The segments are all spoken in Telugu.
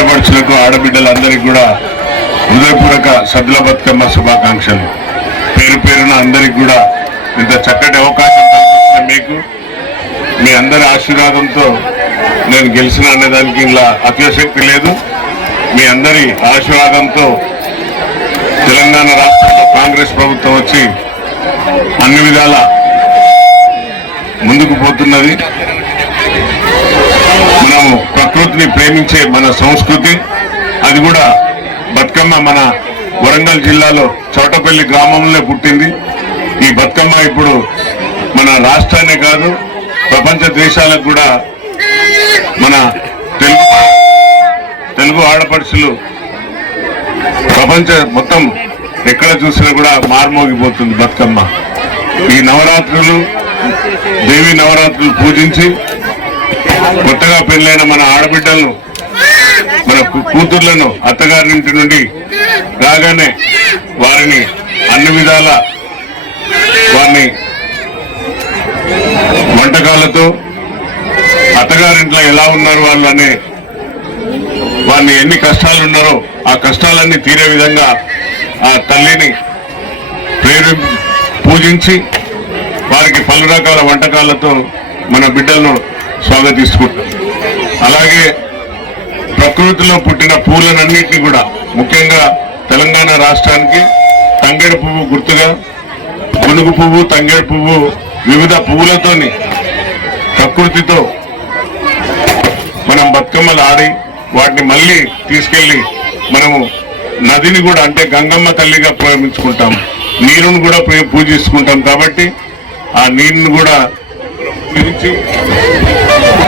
ఆడపడుచులకు ఆడబిడ్డలందరికీ కూడా హృదయపూర్వక సద్దుల బతుకమ్మ శుభాకాంక్షలు. పేరు పేరున అందరికి కూడా ఇంత చక్కటి అవకాశం కల్పించిన మీకు మీ అందరి ఆశీర్వాదంతో నేను గెలిచిన అనేదానికి ఇలా అత్యశక్తి లేదు. మీ అందరి ఆశీర్వాదంతో తెలంగాణ రాష్ట్రంలో కాంగ్రెస్ ప్రభుత్వం వచ్చి అన్ని విధాల ముందుకు పోతున్నది. మనము ప్రకృతిని ప్రేమించే మన సంస్కృతి, అది కూడా బతుకమ్మ మన వరంగల్ జిల్లాలో చోటపల్లి గ్రామంలో పుట్టింది. ఈ బతుకమ్మ ఇప్పుడు మన రాష్ట్రాన్నే కాదు ప్రపంచ దేశాలకు కూడా మన తెలుగు ఆడపడుచులు ప్రపంచ మొత్తం ఎక్కడ చూసినా కూడా మార్మోగిపోతుంది బతుకమ్మ. ఈ నవరాత్రులు దేవి నవరాత్రులు పూజించి కొత్తగా పెళ్ళైన మన ఆడబిడ్డలను మన కూతుర్లను అత్తగారింటి నుండి రాగానే వారిని అన్ని విధాల వారిని వంటకాలతో అత్తగారింట్లో ఎలా ఉన్నారు వాళ్ళు అనే వారిని ఎన్ని కష్టాలు ఉన్నారో ఆ కష్టాలన్నీ తీరే విధంగా ఆ తల్లిని పూజించి వారికి పలు రకాల వంటకాలతో మన బిడ్డలను స్వాగతిస్తుంటాం. అలాగే ప్రకృతిలో పుట్టిన పూలనన్నింటినీ కూడా ముఖ్యంగా తెలంగాణ రాష్ట్రానికి తంగేడు పువ్వు గుర్తుగా పునుగు పువ్వు, తంగేడు పువ్వు వివిధ పువ్వులతోని ప్రకృతితో మనం బతుకమ్మలు ఆడి వాటిని మళ్ళీ తీసుకెళ్లి మనము నదిని కూడా అంటే గంగమ్మ తల్లిగా ప్రేమించుకుంటాం, నీరును కూడా పూజించుకుంటాం. కాబట్టి ఆ నీరును కూడా పూజించి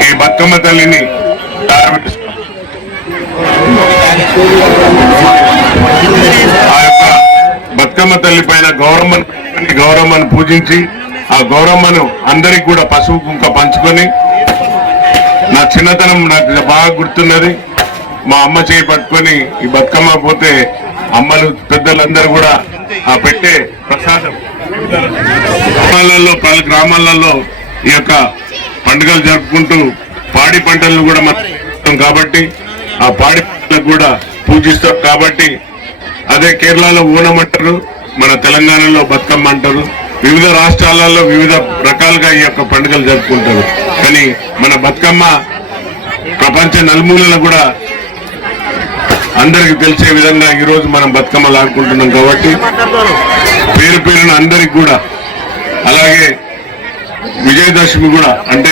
ఈ బతుకమ్మ తల్లిని ఆ యొక్క బతుకమ్మ తల్లి పైన గౌరమ్మను పూజించి ఆ గౌరమ్మను అందరికి కూడా పసుపు కుంక పంచుకొని, నా చిన్నతనం నాకు బాగా గుర్తున్నది. మా అమ్మ చేయి పట్టుకొని ఈ బతుకమ్మ పోతే అమ్మలు పెద్దలందరూ కూడా ఆ పెట్టే ప్రసాదం పలు గ్రామాలలో ఈ యొక్క పండుగలు జరుపుకుంటూ పాడి పంటలను కూడా మనం కాబట్టి ఆ పాడి పంటలకు కూడా పూజిస్తాం. కాబట్టి అదే కేరళలో ఓణం అంటారు, మన తెలంగాణలో బతుకమ్మ అంటారు. వివిధ రాష్ట్రాలలో వివిధ రకాలుగా ఈ యొక్క పండుగలు జరుపుకుంటారు. కానీ మన బతుకమ్మ ప్రపంచ నలుమూలలో కూడా అందరికి తెలిసే విధంగా ఈరోజు మనం బతుకమ్మలు ఆడుకుంటున్నాం. కాబట్టి పేరు పేరున అందరికి కూడా, అలాగే విజయదశమి కూడా అంటే